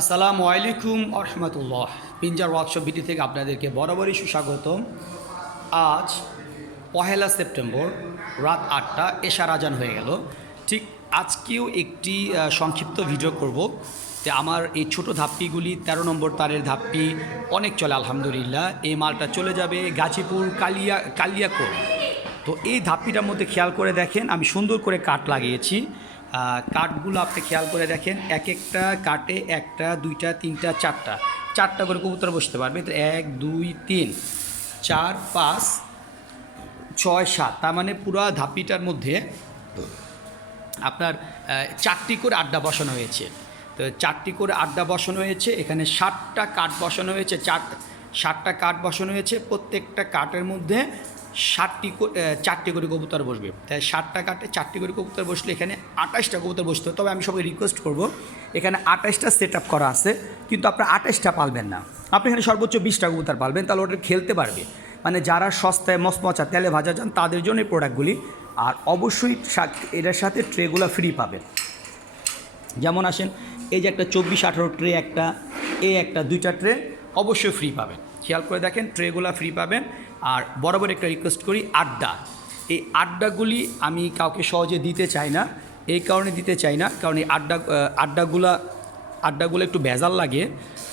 আসসালামু আলাইকুম আরহামতুল্লাহ। পিঞ্জার workshop video থেকে আপনাদেরকে বরাবরই সুস্বাগতম। আজ 1 সেপ্টেম্বর রাত 8টা এশার আজান হয়ে গেল। ঠিক আজকেও একটি সংক্ষিপ্ত ভিডিও করব। তো আমার এই ছোট ধাপ্পিগুলি 13 নম্বর তারের ধাপ্পি অনেক চলে আলহামদুলিল্লাহ। এই মালটা চলে যাবে গাজীপুর কালিয়াকোট। তো এই ধাপ্পিটার মধ্যে খেয়াল করে দেখেন, আমি সুন্দর করে কাট লাগিয়েছি। কাঠগুলো আপনি খেয়াল করে দেখেন, এক একটা কাটে একটা দুইটা তিনটা চারটা করে কবুতর বসতে পারবে। তো 1 2 3 4 5 6 7, তার মানে পুরো ধাপিটার মধ্যে আপনার 4টি করে আড্ডা বসানো হয়েছে। তো 4টি করে আড্ডা বসানো হয়েছে, এখানে 7টা কাঠ বসানো হয়েছে, 7টা কাঠ বসানো হয়েছে। প্রত্যেকটা কাঠের মধ্যে 4টি করে কবুতর বসবে। তাই 7টা কাঠে 4টি করে কবুতর বসলে এখানে 28টা কবুতর বসতে হবে। তবে আমি সবাই রিকোয়েস্ট করব, এখানে 28টা সেট আপ করা আছে, কিন্তু আপনার 28টা পালবেন না, আপনি এখানে সর্বোচ্চ 20টা কবুতর পালবেন, তাহলে ওটা খেলতে পারবে। মানে যারা সস্তায় মচমচা তেলে ভাজা যান তাদের জন্য এই প্রোডাক্টগুলি। আর অবশ্যই এটার সাথে ট্রেগুলো ফ্রি পাবেন। যেমন আসেন, এই যে একটা 24-18 ট্রে, একটা 2টা ট্রে অবশ্যই ফ্রি পাবেন। খেয়াল করে দেখেন, ট্রেগুলো ফ্রি পাবেন। আর বরাবর একটা রিকোয়েস্ট করি, এই আড্ডাগুলি আমি কাউকে সহজে দিতে চাই না। এই কারণে দিতে চাই না, কারণ এই আড্ডাগুলো একটু ভেজাল লাগে।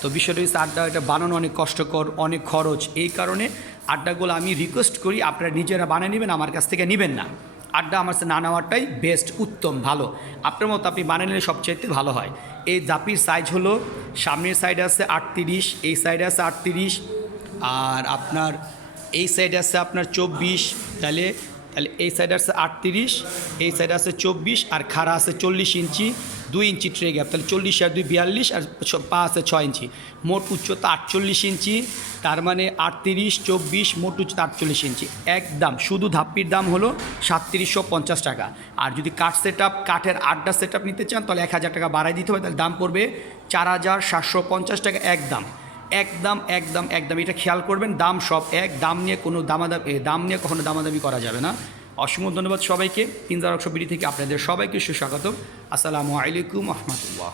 তো বিষয়টা হচ্ছে, এটা বানানো অনেক কষ্টকর, অনেক খরচ। এই কারণে আড্ডাগুলো আমি রিকোয়েস্ট করি আপনারা নিজেরা বানিয়ে নেবেন, আমার কাছ থেকে নেবেন না। আড্ডা আমার কাছে না নেওয়াটাই বেস্ট, উত্তম, ভালো। আপনার মতো আপনি বানিয়ে নিলে সবচাইতে ভালো হয়। এই জাপির সাইজ হলো, সামনের সাইডে আছে 38, এই সাইডে আছে 38, আর আপনার এই সাইডে আছে আপনার 24। তাহলে এই সাইডে আছে 38, এই সাইডে আছে 24, আর খাড়া আছে 40 ইঞ্চি, 2 ইঞ্চি ট্রে গ্যাপ। তাহলে 40 আর 2 42, আর পা আছে 6 ইঞ্চি। মোট উচ্চতা 48 ইঞ্চি, তার মানে 38 24 মোট উচ্চতা 48 ইঞ্চি। একদম শুধু ধাপ্পির দাম হলো 3750 টাকা। আর যদি কাঠের আড্ডা সেট আপ নিতে চান, তাহলে 1000 টাকা বাড়াই দিতে হবে, তাহলে দাম পড়বে 4750 টাকা। একদম। এটা খেয়াল করবেন, দাম সব এক, দাম নিয়ে কখনো দামাদামি করা যাবে না। অসংখ্য ধন্যবাদ সবাইকে। পিঞ্জার ওয়ার্কশপ ভিডিও থেকে আপনাদের সবাইকে সুস্বাগতম। আসসালামু আলাইকুম রহমতুল্লাহ।